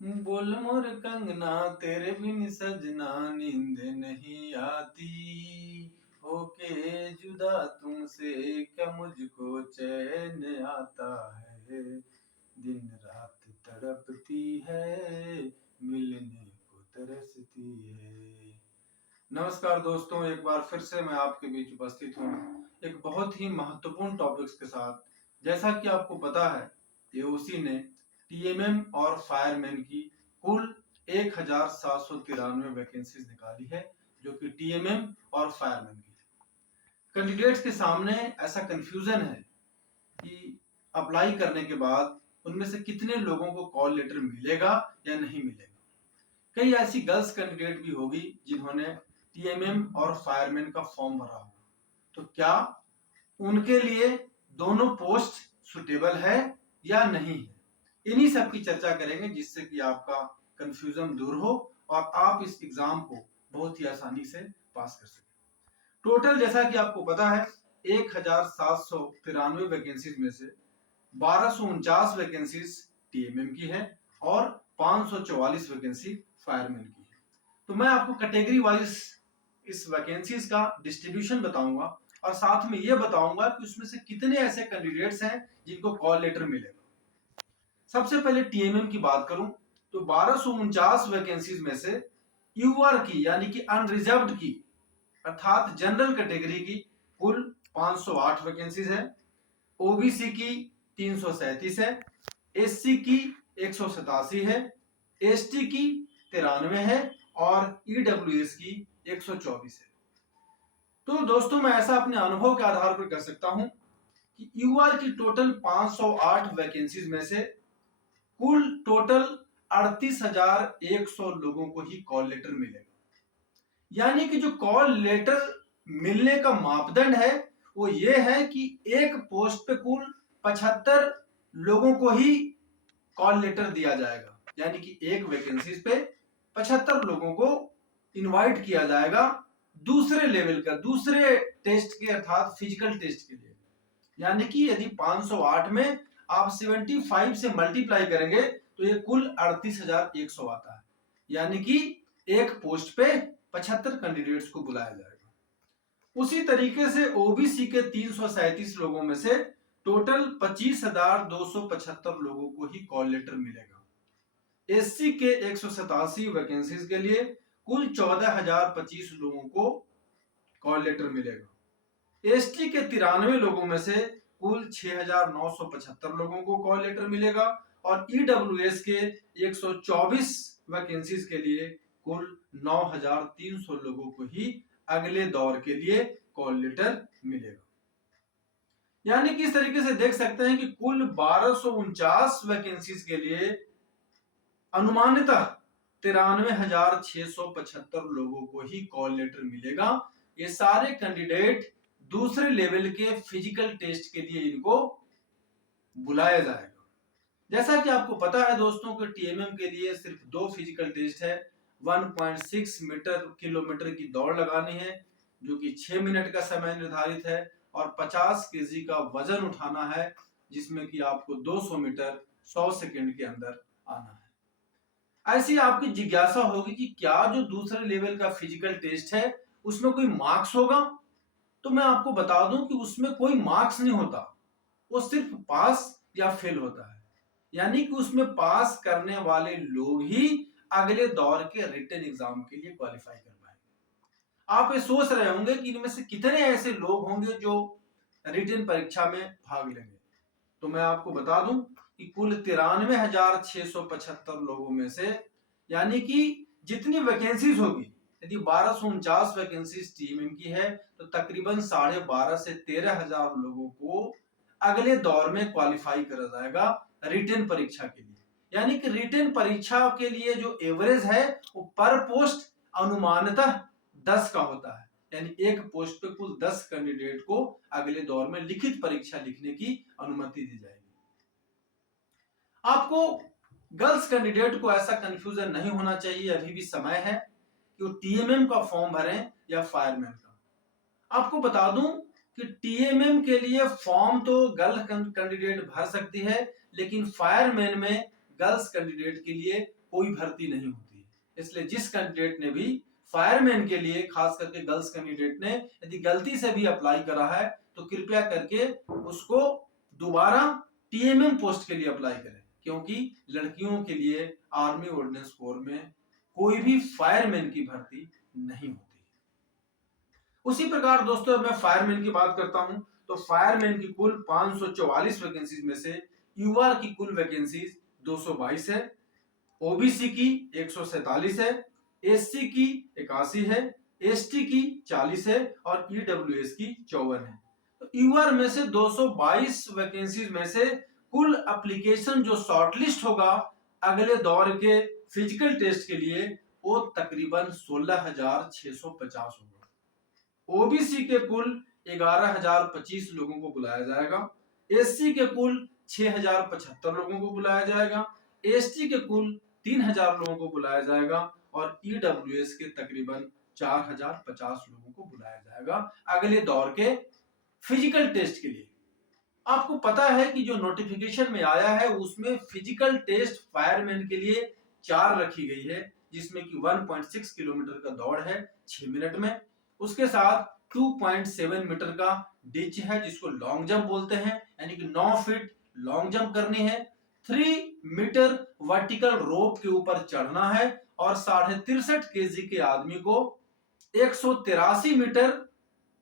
बोल मोर कंगना तेरे बिन सजना नींद नहीं आती। होके जुदा तुमसे क्या मुझको चैन आता है। दिन रात तड़पती है, मिलने को तरसती है। नमस्कार दोस्तों, एक बार फिर से मैं आपके बीच उपस्थित हूँ एक बहुत ही महत्वपूर्ण टॉपिक्स के साथ। जैसा कि आपको पता है, एओसी ने टीएमएम और फायरमैन की कुल 1793 वैकेंसीज निकाली है, जो कि टीएमएम और फायरमैन की। कैंडिडेट्स के सामने ऐसा कंफ्यूजन है कि अप्लाई करने के बाद उनमें से कितने लोगों को कॉल लेटर मिलेगा या नहीं मिलेगा। कई ऐसी गर्ल्स कैंडिडेट भी होगी जिन्होंने टीएमएम और फायरमैन का फॉर्म भरा होगा, तो क्या उनके लिए दोनों पोस्ट सुटेबल है या नहीं है। इन्हीं सब की चर्चा करेंगे, जिससे कि आपका कंफ्यूजन दूर हो और आप इस एग्जाम को बहुत ही आसानी से पास कर सकें। टोटल जैसा कि आपको पता है, 1793 वैकेंसीज में से 1249 वैकेंसीज टीएमएम की है और 544 वैकेंसी फायरमैन की है। तो मैं आपको कैटेगरी वाइज इस वैकेंसीज का डिस्ट्रीब्यूशन बताऊंगा और साथ में ये बताऊंगा कि उसमें से कितने ऐसे कैंडिडेट्स हैं जिनको कॉल लेटर मिलेगा। सबसे पहले टीएमएम की बात करूं तो 1249 वैकेंसीज में से यूआर की यानी कि अनरिजर्व्ड की अर्थात जनरल कैटेगरी की कुल 508 वैकेंसीज है, ओबीसी की 337 है, एससी की 187 है, एसटी की 93 है और ईडब्ल्यूएस की 124 है। तो दोस्तों, मैं ऐसा अपने अनुभव के आधार पर कह सकता हूं कि यूआर की टोटल 508 वैकेंसीज में से कुल टोटल 38,100 लोगों को ही कॉल लेटर मिलेगा। यानी कि जो कॉल लेटर मिलने का मापदंड है वो ये है कि एक पोस्ट पे कुल 75 लोगों को ही कॉल लेटर दिया जाएगा। यानी कि एक वैकेंसीज पे 75 लोगों को इनवाइट किया जाएगा दूसरे लेवल का, दूसरे टेस्ट के अर्थात फिजिकल टेस्ट के लिए। यानी कि यदि 508 में आप 75 से मल्टीप्लाई करेंगे तो ये कुल 38,100 आता है। यानी कि एक पोस्ट पे 75 कैंडिडेट्स को बुलाया जाएगा। उसी तरीके से ओबीसी के 337 लोगों में से टोटल 25,275 लोगों को ही कॉल लेटर मिलेगा। एससी के 187 वैकेंसीज के लिए कुल 14,025 लोगों को कॉल लेटर मिलेगा। एसटी के 93 लोगों में से कुल 6,975 लोगों को कॉल लेटर मिलेगा और ईडब्ल्यूएस के 124 वैकेंसीज के लिए कुल 9,300 लोगों को ही अगले दौर के लिए कॉल लेटर मिलेगा। यानी कि इस तरीके से देख सकते हैं कि कुल 1249 वैकेंसीज के लिए अनुमानितः 93,675 लोगों को ही कॉल लेटर मिलेगा। ये सारे कैंडिडेट दूसरे लेवल के फिजिकल टेस्ट के लिए इनको बुलाया जाएगा। जैसा कि आपको पता है दोस्तों कि टीएमएम के लिए सिर्फ 2 फिजिकल टेस्ट है। 1.6 मीटर किलोमीटर की दौड़ लगानी है, जो कि 6 मिनट का समय निर्धारित है, और 50 केजी का वजन उठाना है, जिसमें कि आपको 200 मीटर 100 सेकंड के अंदर आना है। ऐसी आपकी जिज्ञासा होगी कि क्या जो दूसरे लेवल का फिजिकल टेस्ट है उसमें कोई मार्क्स होगा। तो मैं आपको बता दूं कि उसमें कोई मार्क्स नहीं होता, वो सिर्फ पास या फेल होता है। यानी कि उसमें पास करने वाले लोग ही अगले दौर के रिटन एग्जाम के लिए क्वालिफाई कर पाएंगे। आप ये सोच रहे होंगे कि इनमें से कितने ऐसे लोग होंगे जो रिटन परीक्षा में भाग लेंगे। तो मैं आपको बता दूं कि कुल 93,675 लोगों में से, यानी कि जितनी वैकेंसीज होगी, यदि 1249 वैकेंसीज टीएमएम की है तो तकरीबन 12.5 से 13,000 लोगों को अगले दौर में क्वालिफाई करा जाएगा रिटन परीक्षा के लिए। यानी कि रिटन परीक्षा के लिए जो एवरेज है वो पर पोस्ट अनुमानतः 10 का होता है। यानी एक पोस्ट पे कुल 10 कैंडिडेट को अगले दौर में लिखित परीक्षा लिखने की अनुमति दी जाएगी। आपको गर्ल्स कैंडिडेट को ऐसा कंफ्यूजन नहीं होना चाहिए, अभी भी समय है कि वो टीएमएम का फॉर्म भरें या फायरमैन का। आपको बता दूं कि टीएमएम के लिए फॉर्म तो गर्ल्स कैंडिडेट भर सकती है, लेकिन फायरमैन में गर्ल्स कैंडिडेट के लिए कोई भर्ती नहीं होती। इसलिए जिस कैंडिडेट ने भी फायरमैन के लिए, खास करके गर्ल्स कैंडिडेट ने यदि गलती से भी अप्लाई करा है तो कृपया करके उसको दोबारा टीएमएम पोस्ट के लिए अप्लाई करें, क्योंकि लड़कियों के लिए आर्मी ऑर्डिनेंस कोर में कोई भी फायरमैन की भर्ती नहीं होती। उसी प्रकार दोस्तों मैं फायरमैन की बात करता हूं तो फायरमैन की कुल 544 वैकेंसीज में से यूआर की कुल वैकेंसीज 222 है, ओबीसी की 147 है, एससी की 81 है, एसटी की 40 है और ईडब्ल्यूएस की 54 है। तो यूआर में से 222 वैकेंसीज में से कुल एप्लीकेशन जो शॉर्टलिस्ट होगा अगले दौर के फिजिकल टेस्ट के लिए वो तकरीबन 16,650 होगा। ओबीसी के कुल 11,025 लोगों को बुलाया जाएगा, एससी के कुल 6,075 लोगों को बुलाया जाएगा, एसटी के कुल 3,000 लोगों को बुलाया जाएगा और ईडब्ल्यूएस के तकरीबन 4,050 लोगों को बुलाया जाएगा अगले दौर के फिजिकल टेस्ट के लिए। आपको पता है कि जो नोटिफिकेशन में आया है उसमें फिजिकल टेस्ट फायरमैन के लिए 4 रखी गई है, जिसमें कि 1.6 किलोमीटर का दौड़ है 6 मिनट में, उसके साथ 2.7 मीटर का डिच है जिसको लॉन्ग जंप बोलते हैं, यानी कि 9 फीट लॉन्ग जंप करनी है, 3 मीटर वर्टिकल रोप के ऊपर चढ़ना है और 63.5 केजी के आदमी को 183 मीटर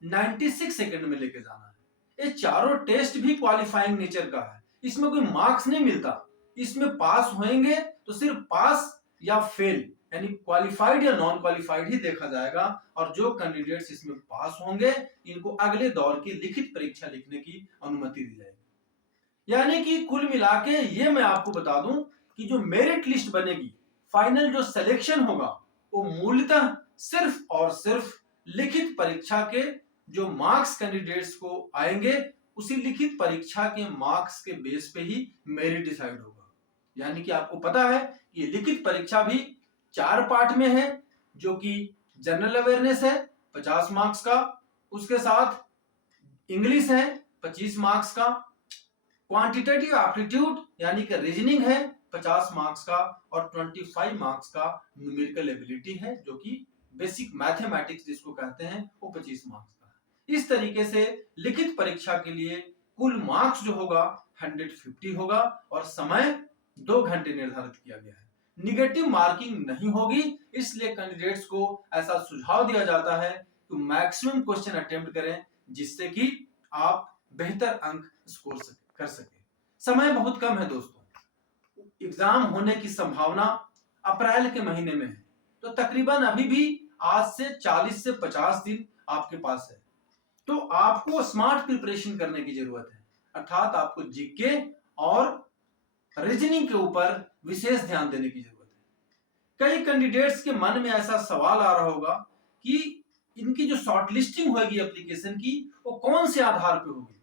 96 सेकंड में लेके जाना है। ये चारों टेस्ट भी क्वालिफाइंग नेचर का है, इसमें कोई मार्क्स नहीं मिलता। इसमें पास होंगे तो सिर्फ पास या फेल यानी क्वालिफाइड या नॉन क्वालिफाइड ही देखा जाएगा और जो कैंडिडेट्स इसमें पास होंगे इनको अगले दौर की लिखित परीक्षा लिखने की अनुमति दी जाएगी। यानी कि कुल मिला के ये मैं आपको बता दूं कि जो मेरिट लिस्ट बनेगी, फाइनल जो सिलेक्शन होगा वो मूलतः सिर्फ और सिर्फ लिखित परीक्षा के जो मार्क्स कैंडिडेट्स को आएंगे उसी लिखित परीक्षा के मार्क्स के बेस पे ही मेरिट डिसाइड होगा। यानी कि आपको पता है ये लिखित परीक्षा भी 4 पार्ट में है, जो कि जनरल अवेयरनेस है 50 मार्क्स का, उसके साथ इंग्लिश है 25 मार्क्स का, क्वांटिटेटिव एप्टीट्यूड यानी कि रीजनिंग है 50 मार्क्स का और 25 मार्क्स का न्यूमेरिकल एबिलिटी है जो कि बेसिक मैथमेटिक्स जिसको कहते हैं वो 25 मार्क्स का है। इस तरीके से लिखित परीक्षा के लिए कुल मार्क्स जो होगा 150 होगा और समय 2 घंटे निर्धारित किया गया है। निगेटिव मार्किंग नहीं होगी, इसलिए कैंडिडेट्स को ऐसा सुझाव दिया जाता है कि मैक्सिमम क्वेश्चन अटेम्प्ट करें जिससे कि आप बेहतर अंक स्कोर कर सके। समय बहुत कम है दोस्तों, एग्जाम होने की संभावना अप्रैल के महीने में है, तो तकरीबन अभी भी आज से 40 से 50 दिन आपके पास है। तो आपको स्मार्ट प्रिपरेशन करने की जरूरत है, अर्थात आपको जीके और रीजनिंग के ऊपर विशेष ध्यान देने की जरूरत है। कई कैंडिडेट्स के मन में ऐसा सवाल आ रहा होगा कि इनकी जो शॉर्टलिस्टिंग होगी एप्लीकेशन की वो कौन से आधार पे होगी।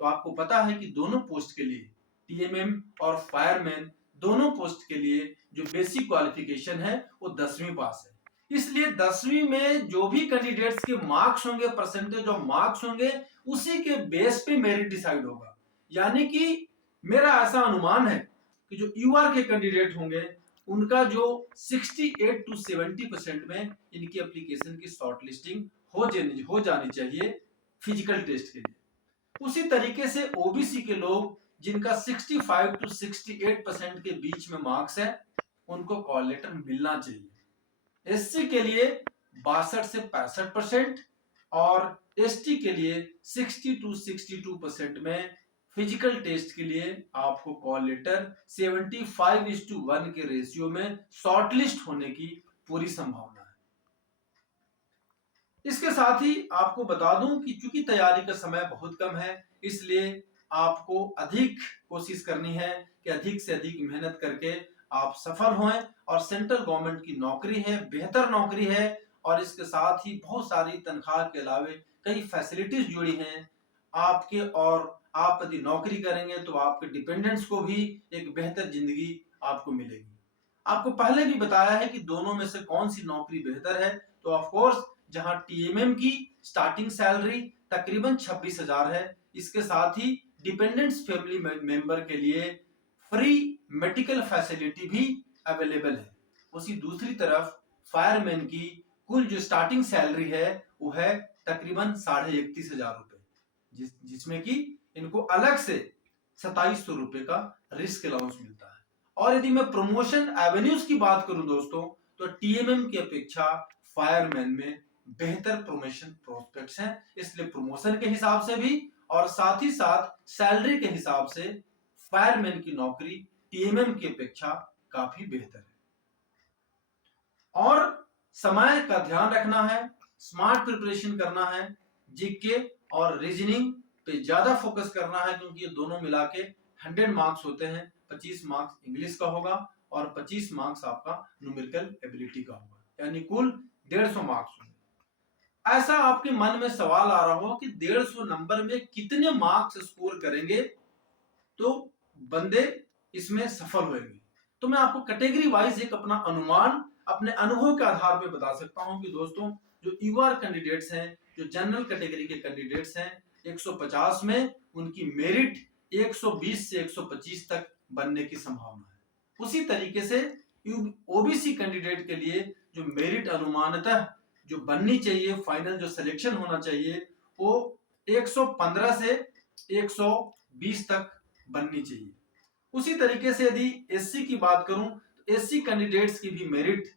तो आपको पता है कि दोनों पोस्ट के लिए टीएमएम और फायरमैन दोनों पोस्ट के लिए जो बेसिक क्वालिफिकेशन है वो 10वीं पास है। इसलिए 10वीं में जो भी कैंडिडेट्स के मार्क्स होंगे, परसेंटेज ऑफ मार्क्स होंगे, उसी के बेस पे मेरिट डिसाइड होगा। यानी कि मेरा ऐसा अनुमान है कि जो यूआर के कैंडिडेट होंगे उनका जो 68 to 70% में इनकी एप्लीकेशन की शॉर्टलिस्टिंग हो जानी चाहिए फिजिकल टेस्ट के लिए। उसी तरीके से ओबीसी के लोग जिनका 65 to 68% के बीच में मार्क्स है उनको कॉल लेटर मिलना चाहिए। एससी के लिए 62 से 65% और एसटी के लिए 60 to 62% में फिजिकल टेस्ट के लिए आपको कॉल लेटर 75:1 के रेशियो में शॉर्टलिस्ट होने की पूरी संभावना है। इसके साथ ही आपको बता दूं कि चूंकि तैयारी का समय बहुत कम है, इसलिए आपको अधिक कोशिश करनी है कि अधिक से अधिक मेहनत करके आप सफल हों और सेंट्रल गवर्नमेंट की नौकरी है, बेहतर नौकरी है और इसके साथ ही बहुत सारी तनख्वाह के अलावे कई फैसिलिटीज जुड़ी हैं आपके, और आप यदि नौकरी करेंगे तो आपके डिपेंडेंट्स को भी एक बेहतर जिंदगी आपको मिलेगी। आपको पहले भी बताया है कि दोनों में से कौन सी नौकरी बेहतर है, तो ऑफ कोर्स जहां टीएमएम की स्टार्टिंग सैलरी तकरीबन 26,000 है, इसके साथ ही डिपेंडेंट्स फैमिली मेंबर के लिए फ्री मेडिकल फैसिलिटी भी अवेलेबल है। उसी दूसरी तरफ फायरमैन की कुल जो स्टार्टिंग सैलरी है वो है तकरीबन 31,500 रुपए, जिसमें कि इनको अलग से 2700 रुपए का रिस्क अलाउंस मिलता है। और यदि मैं प्रमोशन एवेन्यूज की बात करूं दोस्तों, तो टीएमएम की अपेक्षा फायरमैन में बेहतर प्रमोशन प्रोस्पेक्ट्स हैं, इसलिए प्रमोशन के हिसाब से भी और साथ ही साथ सैलरी के हिसाब से फायरमैन की नौकरी टीएमएम की अपेक्षा काफी बेहतर है। और समय का ध्यान रखना है, स्मार्ट प्रिपरेशन करना है, जीके और रीजनिंग पे ज्यादा फोकस करना है, क्योंकि ये दोनों मिला के 100 मार्क्स होते हैं। 25 मार्क्स इंग्लिश का होगा और 25 मार्क्स आपका न्यूमेरिकल एबिलिटी का होगा, यानी कुल 150 मार्क्स होंगे। ऐसा आपके मन में सवाल आ रहा हो कि 150 नंबर में कितने मार्क्स स्कोर करेंगे तो बंदे इसमें सफल होंगे। तो मैं आपको कैटेगरी वाइज एक अपना अनुमान अपने अनुभव के आधार पर बता सकता हूं कि दोस्तों जो यूआर कैंडिडेट्स हैं, जो जनरल कैटेगरी के कैंडिडेट्स हैं, 150 में उनकी मेरिट 120 से 125 तक बनने की संभावना है। उसी तरीके से ओबीसी कैंडिडेट के लिए जो मेरिट अनुमानतः जो बननी चाहिए, फाइनल जो सिलेक्शन होना चाहिए, वो 115 से 120 तक बननी चाहिए। उसी तरीके से यदि एससी की बात करूं तो एससी कैंडिडेट्स की भी मेरिट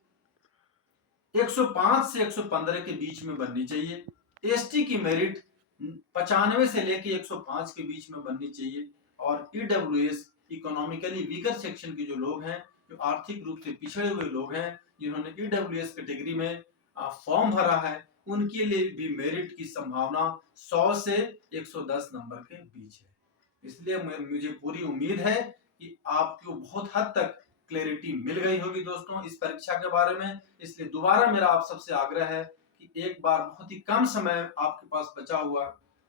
105 से 115 के बीच में बननी चाहिए। एसटी की मेरिट 95 से लेके 105 के बीच में बननी चाहिए। और ईडब्ल्यूएस इकोनॉमिकली वीकर सेक्शन के जो लोग हैं, जो आर्थिक रूप से पिछड़े हुए लोग हैं, जिन्होंने ईडब्ल्यूएस कैटेगरी में फॉर्म भरा है, उनके लिए भी मेरिट की संभावना 100 से 110 नंबर के बीच है। इसलिए मुझे पूरी उम्मीद है कि आपको बहुत हद तक क्लैरिटी मिल गई होगी दोस्तों इस परीक्षा के बारे में। इसलिए दोबारा मेरा आप सबसे आग्रह है कि एक बार बहुत ही कम समय आपके पास बचा हुआ,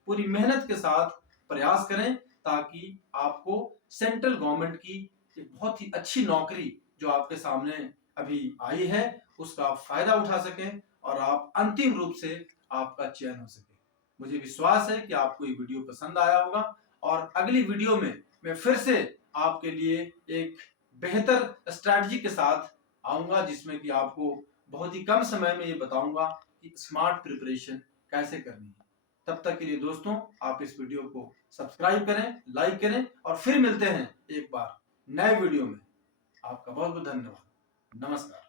पूरी मेहनत के साथ प्रयास करें, ताकि आपको सेंट्रल गवर्नमेंट की एक बहुत ही अच्छी नौकरी जो आपके सामने अभी आई है उसका आप फायदा उठा सकें और आप अंतिम रूप से आपका चयन हो सके। मुझे विश्वास है कि आपको ये वीडियो पसंद आया होगा और अगली वीडियो में मैं फिर से आपके लिए एक बेहतर स्ट्रैटेजी के साथ आऊंगा, जिसमें कि आपको बहुत ही कम समय में ये बताऊंगा कि स्मार्ट प्रिपरेशन कैसे करनी है। तब तक के लिए दोस्तों आप इस वीडियो को सब्सक्राइब करें, लाइक करें और फिर मिलते हैं एक बार नए वीडियो में। आपका बहुत बहुत धन्यवाद। नमस्कार।